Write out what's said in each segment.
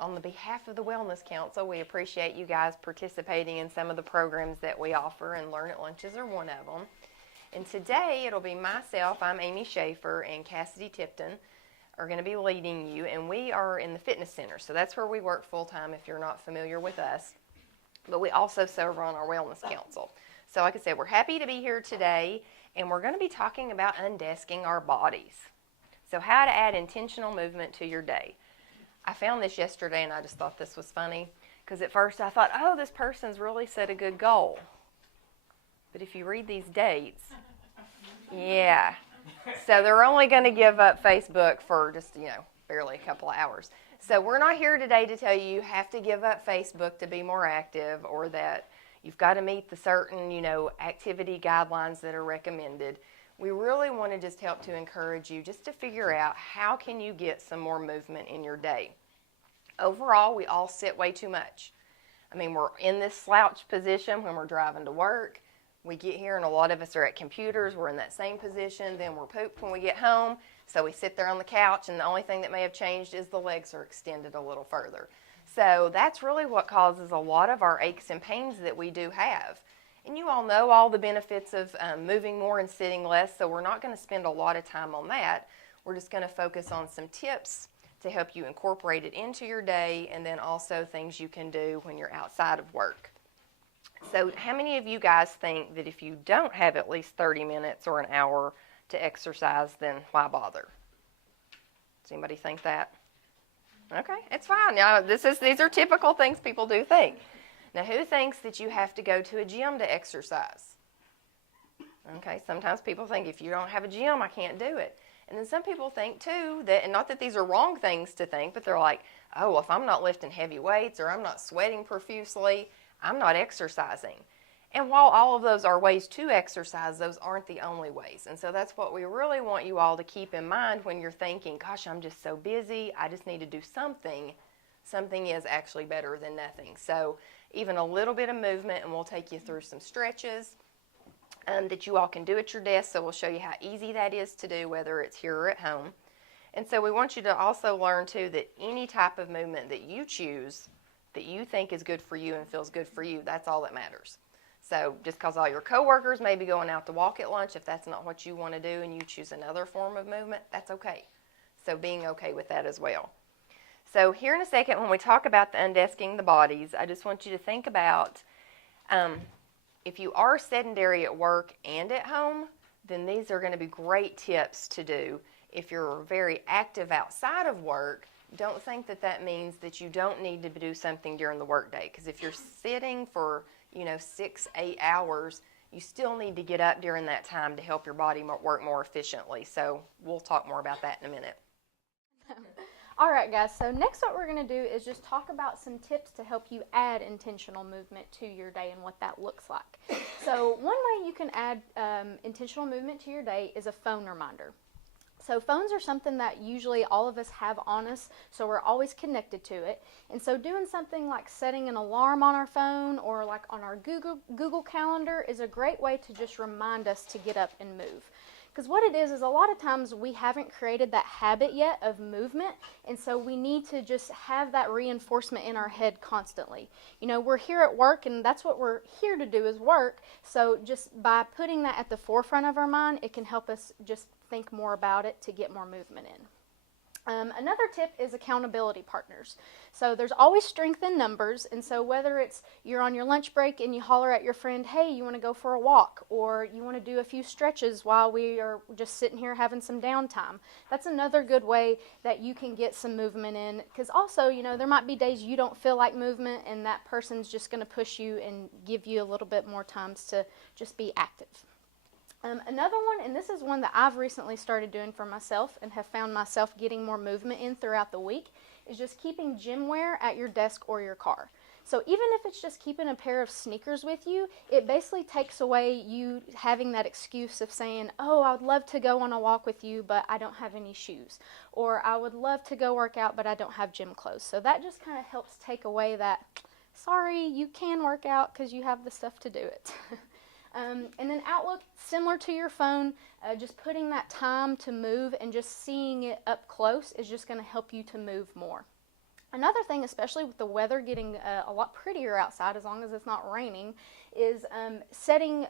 On the behalf of the Wellness Council, we appreciate you guys participating in some of the programs that we offer, and Learn at Lunches are one of them. And today it'll be myself, I'm Amy Schaefer, and Cassidy Tipton are going to be leading you, and we are in the fitness center. So that's where we work full-time if you're not familiar with us. But we also serve on our Wellness Council. So like I said, we're happy to be here today, and we're going to be talking about undesking our bodies. So how to add intentional movement to your day. I found this yesterday, and I just thought this was funny, because at first I thought, oh, this person's really set a good goal. But if you read these dates, yeah. So they're only going to give up Facebook for just, barely a couple of hours. So we're not here today to tell you have to give up Facebook to be more active, or that you've got to meet the certain, activity guidelines that are recommended. We really want to just help to encourage you just to figure out how can you get some more movement in your day. Overall, we all sit way too much. We're in this slouch position when we're driving to work. We get here and a lot of us are at computers. We're in that same position. Then we're pooped when we get home. So we sit there on the couch, and the only thing that may have changed is the legs are extended a little further. So that's really what causes a lot of our aches and pains that we do have. And you all know all the benefits of moving more and sitting less, so we're not going to spend a lot of time on that. We're just going to focus on some tips to help you incorporate it into your day, and then also things you can do when you're outside of work. So how many of you guys think that if you don't have at least 30 minutes or an hour to exercise, then why bother? Does anybody think that? Okay, it's fine. Now, these are typical things people do think. Now, who thinks that you have to go to a gym to exercise? Okay, sometimes people think if you don't have a gym, I can't do it. And then some people think too that, and not that these are wrong things to think, but they're like, oh, well, if I'm not lifting heavy weights or I'm not sweating profusely, I'm not exercising. And while all of those are ways to exercise, those aren't the only ways. And so that's what we really want you all to keep in mind when you're thinking, gosh, I'm just so busy, I just need to do something. Something is actually better than nothing. So even a little bit of movement, and we'll take you through some stretches that you all can do at your desk. So we'll show you how easy that is to do, whether it's here or at home. And so we want you to also learn too that any type of movement that you choose that you think is good for you and feels good for you, that's all that matters. So just because all your coworkers may be going out to walk at lunch, if that's not what you want to do and you choose another form of movement, that's okay. So being okay with that as well. So here in a second, when we talk about the undesking the bodies, I just want you to think about if you are sedentary at work and at home, then these are going to be great tips to do. If you're very active outside of work, don't think that that means that you don't need to do something during the workday. Because if you're sitting for 6-8 hours, you still need to get up during that time to help your body work more efficiently. So we'll talk more about that in a minute. All right, guys, so next what we're going to do is just talk about some tips to help you add intentional movement to your day and what that looks like. So one way you can add intentional movement to your day is a phone reminder. So phones are something that usually all of us have on us, so we're always connected to it. And so doing something like setting an alarm on our phone or like on our Google Calendar is a great way to just remind us to get up and move. Because what it is a lot of times we haven't created that habit yet of movement, and so we need to just have that reinforcement in our head constantly. We're here at work, and that's what we're here to do is work, so just by putting that at the forefront of our mind, it can help us just think more about it to get more movement in. Another tip is accountability partners. So there's always strength in numbers, and so whether it's you're on your lunch break and you holler at your friend, hey, you want to go for a walk, or you want to do a few stretches while we are just sitting here having some downtime, that's another good way that you can get some movement in. Because also, there might be days you don't feel like movement, and that person's just going to push you and give you a little bit more times to just be active. Another one, and this is one that I've recently started doing for myself and have found myself getting more movement in throughout the week, is just keeping gym wear at your desk or your car. So even if it's just keeping a pair of sneakers with you, it basically takes away you having that excuse of saying, oh, I would love to go on a walk with you, but I don't have any shoes. Or I would love to go work out, but I don't have gym clothes. So that just kind of helps take away that, sorry, you can work out because you have the stuff to do it. And then Outlook, similar to your phone, just putting that time to move and just seeing it up close is just going to help you to move more. Another thing, especially with the weather getting a lot prettier outside, as long as it's not raining, is setting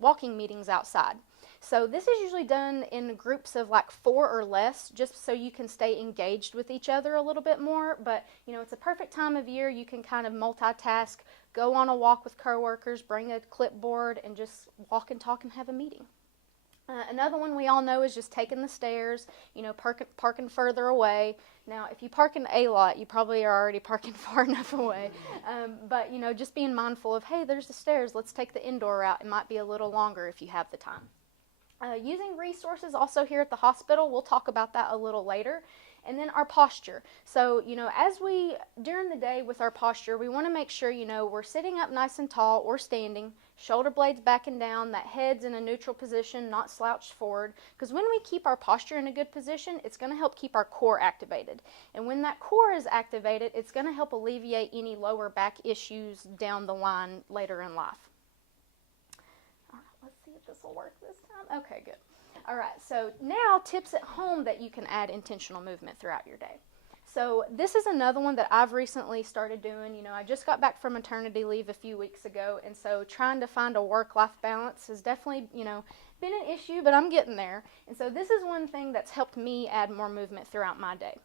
walking meetings outside. So this is usually done in groups of like 4 or less, just so you can stay engaged with each other a little bit more. But, it's a perfect time of year. You can kind of multitask, go on a walk with coworkers, bring a clipboard, and just walk and talk and have a meeting. Another one we all know is just taking the stairs, parking further away. Now, if you park in a lot, you probably are already parking far enough away. But, just being mindful of, hey, there's the stairs, let's take the indoor route. It might be a little longer if you have the time. Using resources also here at the hospital, we'll talk about that a little later. And then our posture. So, during the day with our posture, we want to make sure, we're sitting up nice and tall or standing, shoulder blades back and down, that head's in a neutral position, not slouched forward. Because when we keep our posture in a good position, it's going to help keep our core activated. And when that core is activated, it's going to help alleviate any lower back issues down the line later in life. All right, let's see if this will work this time. Okay, good. All right, so now tips at home that you can add intentional movement throughout your day. So this is another one that I've recently started doing. I just got back from maternity leave a few weeks ago, and so trying to find a work-life balance has definitely, been an issue, but I'm getting there. And so this is one thing that's helped me add more movement throughout my day.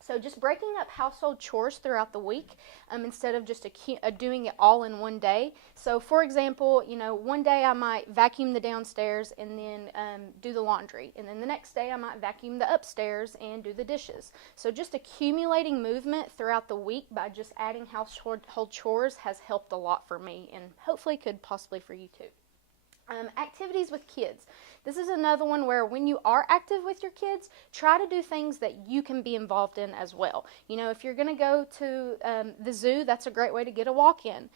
So just breaking up household chores throughout the week instead of just doing it all in one day. So for example, one day I might vacuum the downstairs and then do the laundry. And then the next day I might vacuum the upstairs and do the dishes. So just accumulating movement throughout the week by just adding household chores has helped a lot for me, and hopefully could possibly for you too. Activities with kids. This is another one where when you are active with your kids, try to do things that you can be involved in as well. If you're going to go to the zoo, that's a great way to get a walk in.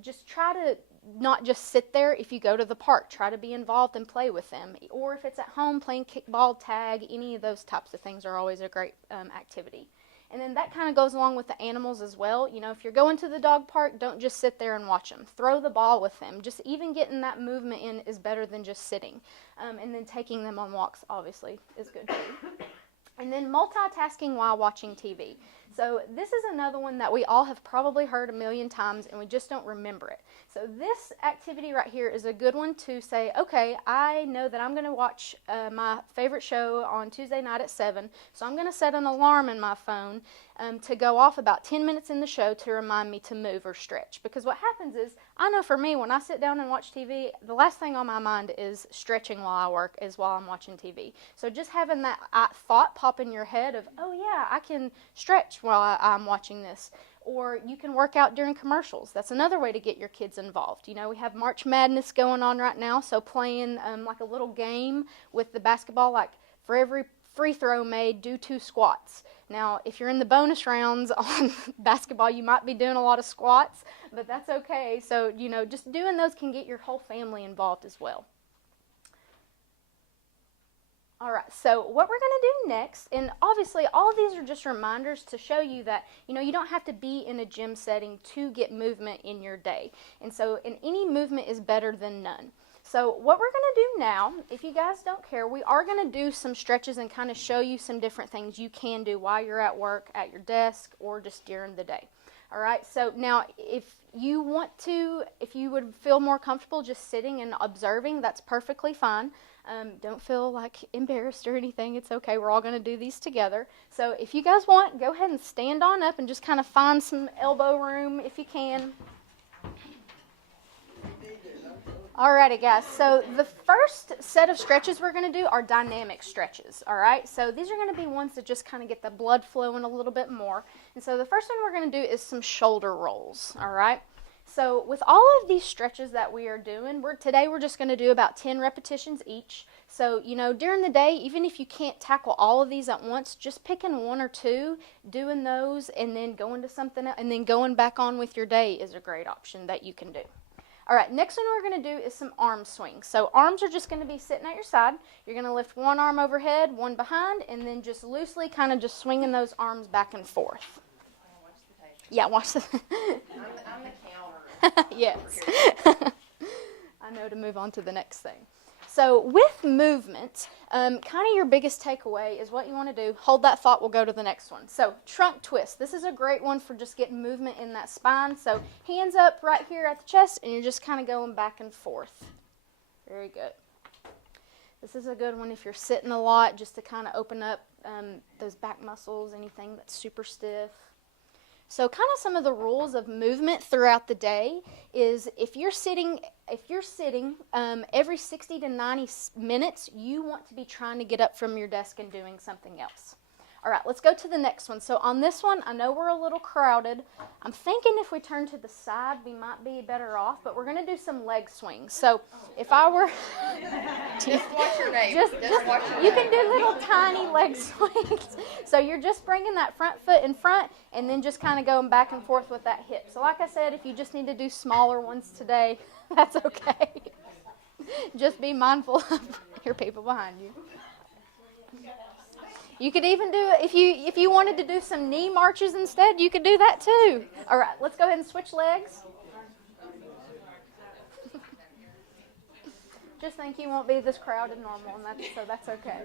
Just try to not just sit there. If you go to the park, try to be involved and play with them. Or if it's at home, playing kickball, tag, any of those types of things are always a great activity. And then that kind of goes along with the animals as well. If you're going to the dog park, don't just sit there and watch them. Throw the ball with them. Just even getting that movement in is better than just sitting. And then taking them on walks, obviously, is good too. And then multitasking while watching TV. So this is another one that we all have probably heard a million times, and we just don't remember it. So this activity right here is a good one to say, okay, I know that I'm going to watch my favorite show on Tuesday night at 7, so I'm going to set an alarm in my phone to go off about 10 minutes in the show to remind me to move or stretch. Because what happens is, I know for me, when I sit down and watch TV, the last thing on my mind is stretching while I work, is while I'm watching TV. So just having that thought pop in your head of, oh yeah, I can stretch while I'm watching this. Or you can work out during commercials. That's another way to get your kids involved. We have March Madness going on right now, so playing like a little game with the basketball, like for every free throw made, do 2 squats. Now, if you're in the bonus rounds on basketball, you might be doing a lot of squats, but that's okay. So, just doing those can get your whole family involved as well. All right, so what we're going to do next, and obviously all of these are just reminders to show you that, you don't have to be in a gym setting to get movement in your day. And so, any movement is better than none. So what we're going to do now, if you guys don't care, we are going to do some stretches and kind of show you some different things you can do while you're at work, at your desk, or just during the day. All right, so now if you would feel more comfortable just sitting and observing, that's perfectly fine. Don't feel like embarrassed or anything. It's okay. We're all going to do these together. So if you guys want, go ahead and stand on up and just kind of find some elbow room if you can. Alrighty guys, so the first set of stretches we're going to do are dynamic stretches, alright? So these are going to be ones that just kind of get the blood flowing a little bit more. And so the first one we're going to do is some shoulder rolls, alright? So with all of these stretches that we are doing, today we're just going to do about 10 repetitions each. So, during the day, even if you can't tackle all of these at once, just picking 1 or 2, doing those, and then going to something else, and then going back on with your day is a great option that you can do. All right, next one we're going to do is some arm swings. So arms are just going to be sitting at your side. You're going to lift one arm overhead, one behind, and then just loosely kind of just swinging those arms back and forth. Watch the tape. Yeah, watch the... I'm the counter. Yes. I know to move on to the next thing. So with movement, kind of your biggest takeaway is what you want to do. Hold that thought, we'll go to the next one. So trunk twist. This is a great one for just getting movement in that spine. So hands up right here at the chest, and you're just kind of going back and forth. Very good. This is a good one if you're sitting a lot, just to kind of open up those back muscles, anything that's super stiff. So kind of some of the rules of movement throughout the day is if you're sitting every 60 to 90 minutes, you want to be trying to get up from your desk and doing something else. All right, let's go to the next one. So on this one, I know we're a little crowded. I'm thinking if we turn to the side, we might be better off, but we're going to do some leg swings. So if I were... Just watch your name. You can do little tiny leg swings. So you're just bringing that front foot in front and then just kind of going back and forth with that hip. So like I said, if you just need to do smaller ones today, that's okay. Just be mindful of your people behind you. You could even do, if you wanted to do some knee marches instead, you could do that too. All right, let's go ahead and switch legs. Just think you won't be this crowded normal, and that's okay.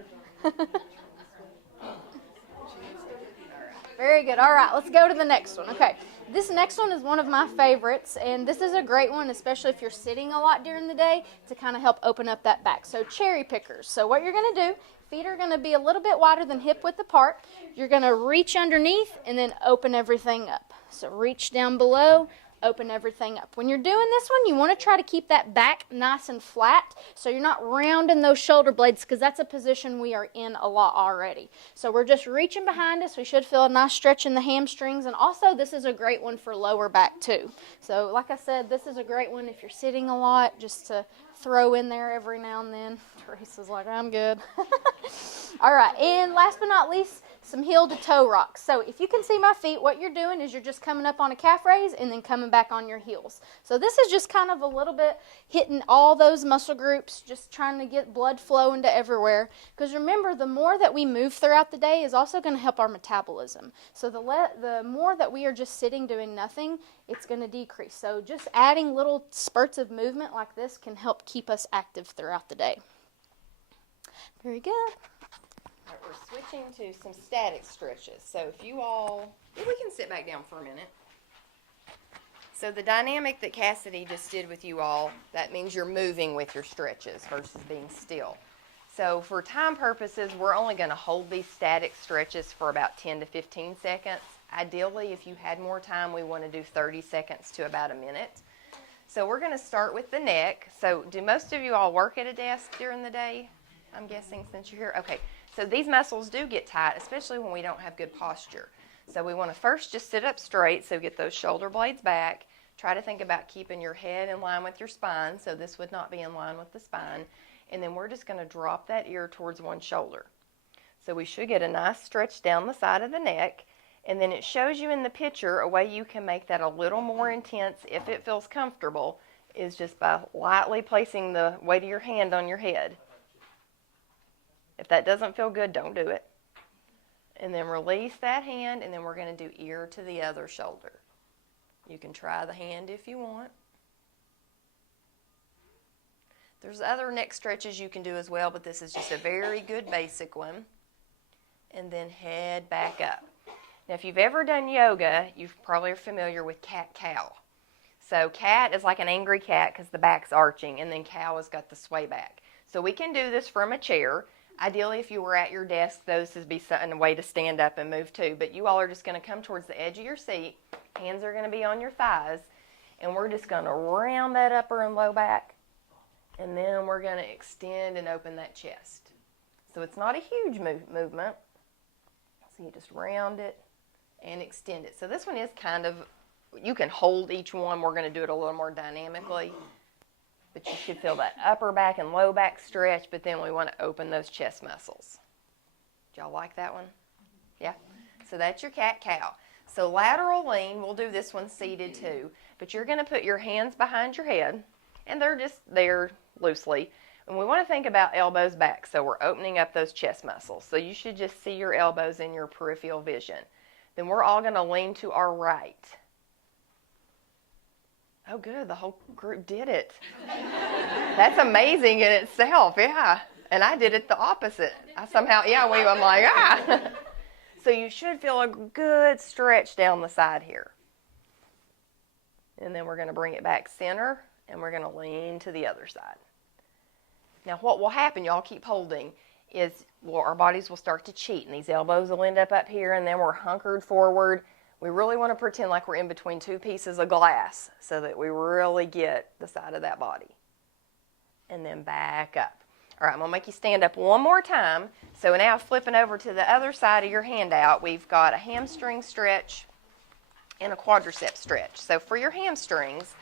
Very good. All right, let's go to the next one. Okay, this next one is one of my favorites, and this is a great one, especially if you're sitting a lot during the day, to kind of help open up that back. So cherry pickers. So what you're going to do, feet are going to be a little bit wider than hip width apart. You're going to reach underneath and then open everything up. So reach down below, open everything up. When you're doing this one, you want to try to keep that back nice and flat so you're not rounding those shoulder blades, because that's a position we are in a lot already. So we're just reaching behind us. We should feel a nice stretch in the hamstrings, and also this is a great one for lower back too. So like I said, this is a great one if you're sitting a lot, just to throw in there every now and then. Teresa's like, I'm good. All right, and last but not least, some heel to toe rocks. So if you can see my feet, what you're doing is you're just coming up on a calf raise and then coming back on your heels. So this is just kind of a little bit hitting all those muscle groups, just trying to get blood flowing to everywhere. Because remember, the more that we move throughout the day is also going to help our metabolism. So the more that we are just sitting doing nothing, it's going to decrease. So just adding little spurts of movement like this can help keep us active throughout the day. Very good. All right, we're switching to some static stretches. So if we can sit back down for a minute. So the dynamic that Cassidy just did with you all, that means you're moving with your stretches versus being still. So for time purposes, we're only going to hold these static stretches for about 10 to 15 seconds. Ideally, if you had more time, we want to do 30 seconds to about a minute. So we're going to start with the neck. So do most of you all work at a desk during the day? I'm guessing since you're here. Okay, so these muscles do get tight, especially when we don't have good posture. So we want to first just sit up straight, so get those shoulder blades back. Try to think about keeping your head in line with your spine, so this would not be in line with the spine. And then we're just going to drop that ear towards one shoulder. So we should get a nice stretch down the side of the neck. And then it shows you in the picture a way you can make that a little more intense if it feels comfortable, is just by lightly placing the weight of your hand on your head. If that doesn't feel good, don't do it. And then release that hand, and then we're going to do ear to the other shoulder. You can try the hand if you want. There's other neck stretches you can do as well, but this is just a very good basic one. And then head back up. Now, if you've ever done yoga, you probably are familiar with cat-cow. So cat is like an angry cat because the back's arching, and then cow has got the sway back. So we can do this from a chair. Ideally, if you were at your desk, those would be a way to stand up and move too. But you all are just going to come towards the edge of your seat. Hands are going to be on your thighs. And we're just going to round that upper and low back. And then we're going to extend and open that chest. So it's not a huge movement. So you just round it and extend it. So this one is kind of, you can hold each one. We're going to do it a little more dynamically. But you should feel that upper back and low back stretch, but then we want to open those chest muscles. Did y'all like that one? Yeah? So that's your cat-cow. So lateral lean, we'll do this one seated too, but you're going to put your hands behind your head, and they're just there loosely. And we want to think about elbows back, so we're opening up those chest muscles. So you should just see your elbows in your peripheral vision. Then we're all going to lean to our right. Oh, good. The whole group did it. That's amazing in itself, yeah. And I did it the opposite. I'm like, ah. So you should feel a good stretch down the side here. And then we're going to bring it back center, and we're going to lean to the other side. Now what will happen, y'all keep holding, is our bodies will start to cheat, and these elbows will end up here, and then we're hunkered forward. We really want to pretend like we're in between two pieces of glass so that we really get the side of that body. And then back up. All right, I'm going to make you stand up one more time. So now flipping over to the other side of your handout, we've got a hamstring stretch and a quadricep stretch. So for your hamstrings,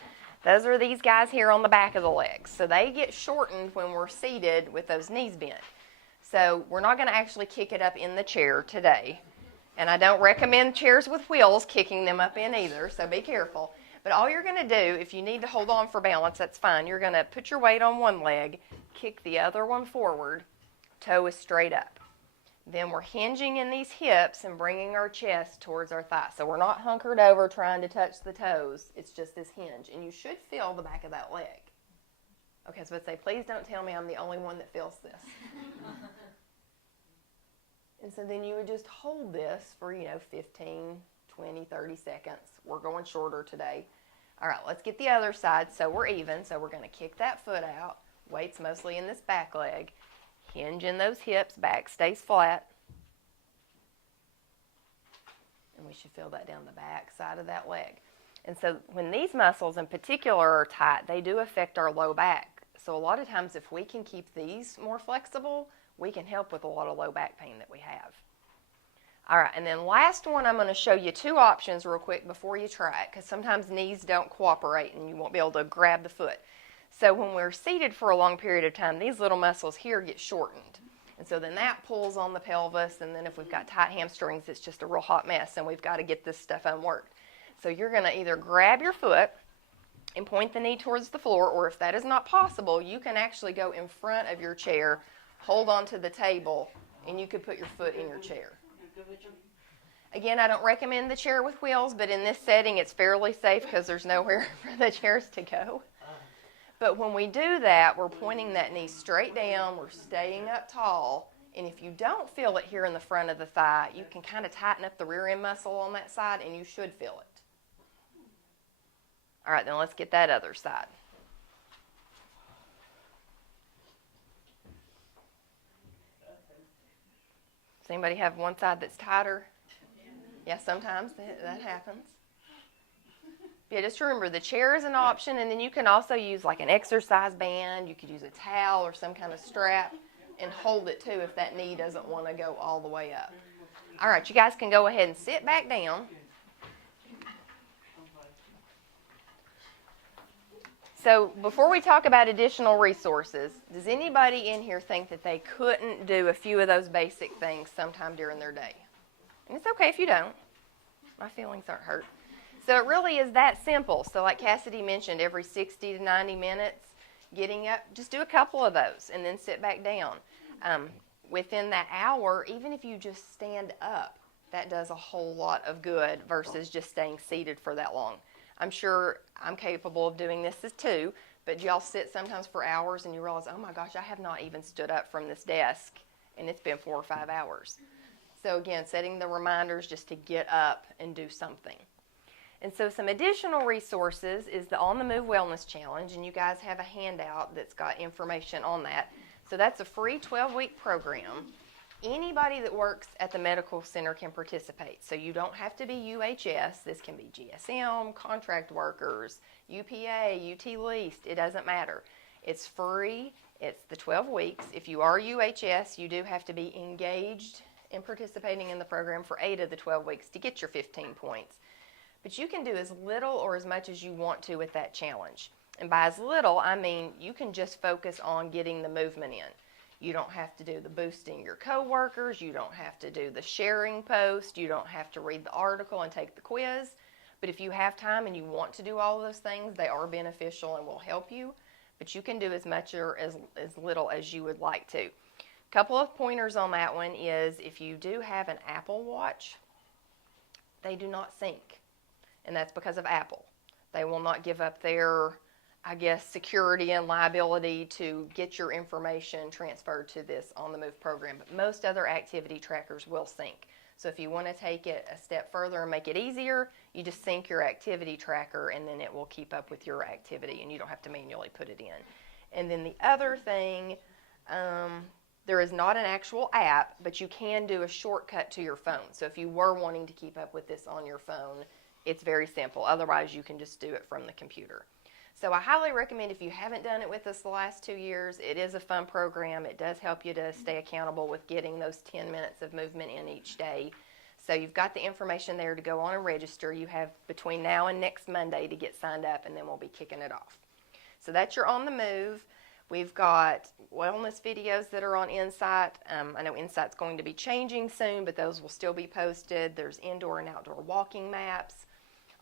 those are these guys here on the back of the legs. So they get shortened when we're seated with those knees bent. So we're not going to actually kick it up in the chair today. And I don't recommend chairs with wheels kicking them up in either, so be careful. But all you're going to do, if you need to hold on for balance, that's fine. You're going to put your weight on one leg, kick the other one forward, toe is straight up. Then we're hinging in these hips and bringing our chest towards our thighs. So we're not hunkered over trying to touch the toes. It's just this hinge. And you should feel the back of that leg. Okay, so let's say, please don't tell me I'm the only one that feels this. And so then you would just hold this for, 15, 20, 30 seconds. We're going shorter today. All right, let's get the other side so we're even. So we're going to kick that foot out. Weight's mostly in this back leg. Hinge in those hips. Back stays flat. And we should feel that down the back side of that leg. And so when these muscles in particular are tight, they do affect our low back. So a lot of times if we can keep these more flexible, we can help with a lot of low back pain that we have. All right, and then last one, I'm going to show you two options real quick before you try it, because sometimes knees don't cooperate and you won't be able to grab the foot. So when we're seated for a long period of time, these little muscles here get shortened. And so then that pulls on the pelvis, and then if we've got tight hamstrings, it's just a real hot mess, and we've got to get this stuff unworked. So you're going to either grab your foot and point the knee towards the floor, or if that is not possible, you can actually go in front of your chair, hold on to the table, and you could put your foot in your chair. Again, I don't recommend the chair with wheels, but in this setting it's fairly safe because there's nowhere for the chairs to go. But when we do that, we're pointing that knee straight down, we're staying up tall, and if you don't feel it here in the front of the thigh, you can kind of tighten up the rear end muscle on that side, and you should feel it. All right, then let's get that other side. Does anybody have one side that's tighter? Yeah, sometimes that happens. Yeah, just remember the chair is an option, and then you can also use like an exercise band. You could use a towel or some kind of strap and hold it too if that knee doesn't want to go all the way up. All right, you guys can go ahead and sit back down. So before we talk about additional resources, does anybody in here think that they couldn't do a few of those basic things sometime during their day? And it's okay if you don't. My feelings aren't hurt. So it really is that simple. So like Cassidy mentioned, every 60 to 90 minutes, getting up, just do a couple of those and then sit back down. Within that hour, even if you just stand up, that does a whole lot of good versus just staying seated for that long. I'm sure I'm capable of doing this too, but y'all sit sometimes for hours and you realize, oh my gosh, I have not even stood up from this desk and it's been 4 or 5 hours. So again, setting the reminders just to get up and do something. And so some additional resources is the On the Move Wellness Challenge, and you guys have a handout that's got information on that. So that's a free 12-week program. Anybody that works at the medical center can participate. So you don't have to be UHS. This can be GSM, contract workers, UPA, UT Least. It doesn't matter. It's free. It's the 12 weeks. If you are UHS, you do have to be engaged in participating in the program for 8 of the 12 weeks to get your 15 points. But you can do as little or as much as you want to with that challenge. And by as little, I mean you can just focus on getting the movement in. You don't have to do the boosting your coworkers. You don't have to do the sharing post. You don't have to read the article and take the quiz. But if you have time and you want to do all of those things, they are beneficial and will help you. But you can do as much or as little as you would like to. A couple of pointers on that one is if you do have an Apple Watch, they do not sync. And that's because of Apple. They will not give up their, I guess, security and liability to get your information transferred to this On the Move program. But most other activity trackers will sync. So if you want to take it a step further and make it easier, you just sync your activity tracker and then it will keep up with your activity and you don't have to manually put it in. And then the other thing, there is not an actual app, but you can do a shortcut to your phone. So if you were wanting to keep up with this on your phone, it's very simple. Otherwise, you can just do it from the computer. So I highly recommend, if you haven't done it with us the last 2 years, it is a fun program. It does help you to stay accountable with getting those 10 minutes of movement in each day. So you've got the information there to go on and register. You have between now and next Monday to get signed up, and then we'll be kicking it off. So that's your On the Move. We've got wellness videos that are on Insight. I know Insight's going to be changing soon, but those will still be posted. There's indoor and outdoor walking maps.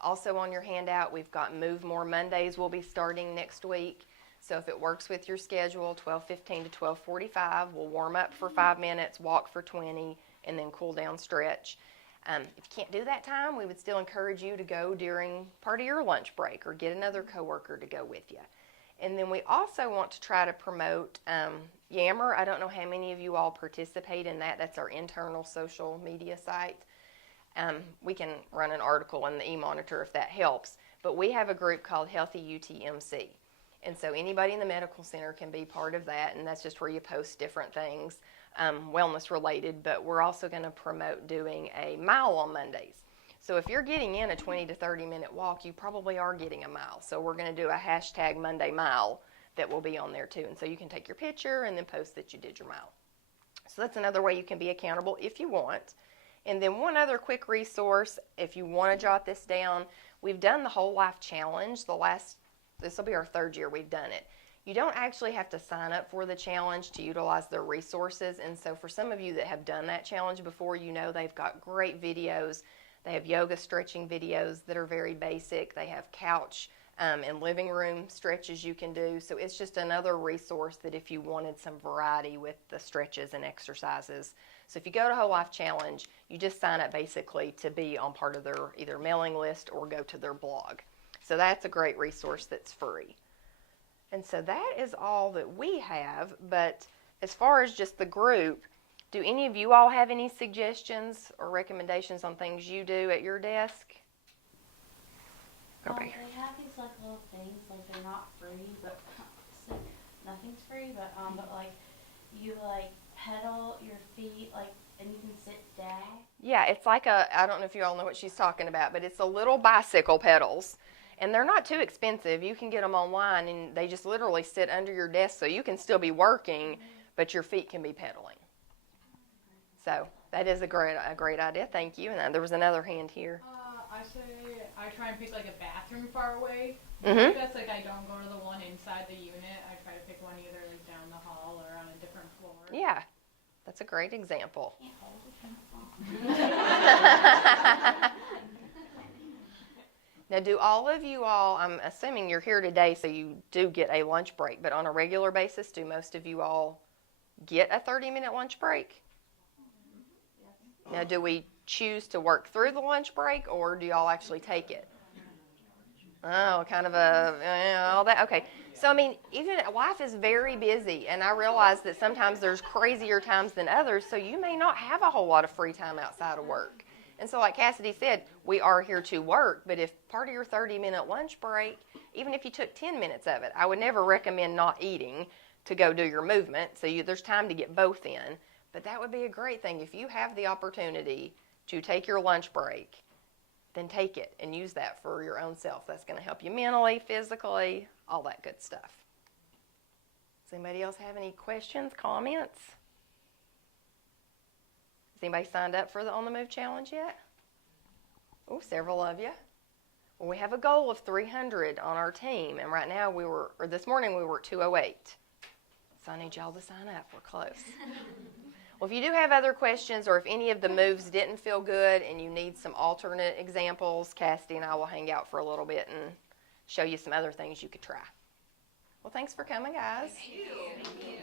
Also on your handout, we've got Move More Mondays will be starting next week. So if it works with your schedule, 12:15 to 12:45, we'll warm up for 5 minutes, walk for 20, and then cool down stretch. If you can't do that time, we would still encourage you to go during part of your lunch break or get another coworker to go with you. And then we also want to try to promote Yammer. I don't know how many of you all participate in that. That's our internal social media site. We can run an article in the e-monitor if that helps. But we have a group called Healthy UTMC. And so anybody in the medical center can be part of that. And that's just where you post different things, wellness related. But we're also going to promote doing a mile on Mondays. So if you're getting in a 20 to 30 minute walk, you probably are getting a mile. So we're going to do a hashtag Monday Mile that will be on there too. And so you can take your picture and then post that you did your mile. So that's another way you can be accountable if you want. And then one other quick resource, if you want to jot this down, we've done the Whole Life Challenge. This will be our 3rd year we've done it. You don't actually have to sign up for the challenge to utilize their resources. And so for some of you that have done that challenge before, you know they've got great videos. They have yoga stretching videos that are very basic. They have couch and living room stretches you can do. So it's just another resource that if you wanted some variety with the stretches and exercises. So if you go to Whole Life Challenge, you just sign up basically to be on part of their either mailing list or go to their blog. So that's a great resource that's free. And so that is all that we have. But as far as just the group, do any of you all have any suggestions or recommendations on things you do at your desk? They have these like little things, like they're not free, but nothing's free, but like you like pedal your feet, like, and you can sit down. Yeah, it's like I don't know if you all know what she's talking about, but it's a little bicycle pedals. And they're not too expensive. You can get them online and they just literally sit under your desk so you can still be working, but your feet can be pedaling. So that is a great idea. Thank you. And there was another hand here. I say I try and pick like a bathroom far away. Mm-hmm. That's like I don't go to the one inside the unit. I try to pick one either like down the hall or on a different floor. Yeah, that's a great example. Can't hold it. Now, do all of you all, I'm assuming you're here today so you do get a lunch break, but on a regular basis, do most of you all get a 30-minute lunch break? Now, do we choose to work through the lunch break, or do y'all actually take it? Oh, kind of all that. Okay. So, I mean, even life is very busy, and I realize that sometimes there's crazier times than others, so you may not have a whole lot of free time outside of work. And so like Cassidy said, we are here to work, but if part of your 30-minute lunch break, even if you took 10 minutes of it, I would never recommend not eating to go do your movement. So there's time to get both in. But that would be a great thing. If you have the opportunity to take your lunch break, then take it and use that for your own self. That's going to help you mentally, physically, all that good stuff. Does anybody else have any questions, comments? Has anybody signed up for the On the Move Challenge yet? Oh, several of you. Well, we have a goal of 300 on our team, and right now this morning we were at 208. So I need y'all to sign up. We're close. Well, if you do have other questions, or if any of the moves didn't feel good and you need some alternate examples, Cassidy and I will hang out for a little bit and show you some other things you could try. Well, thanks for coming, guys. Thank you. Thank you.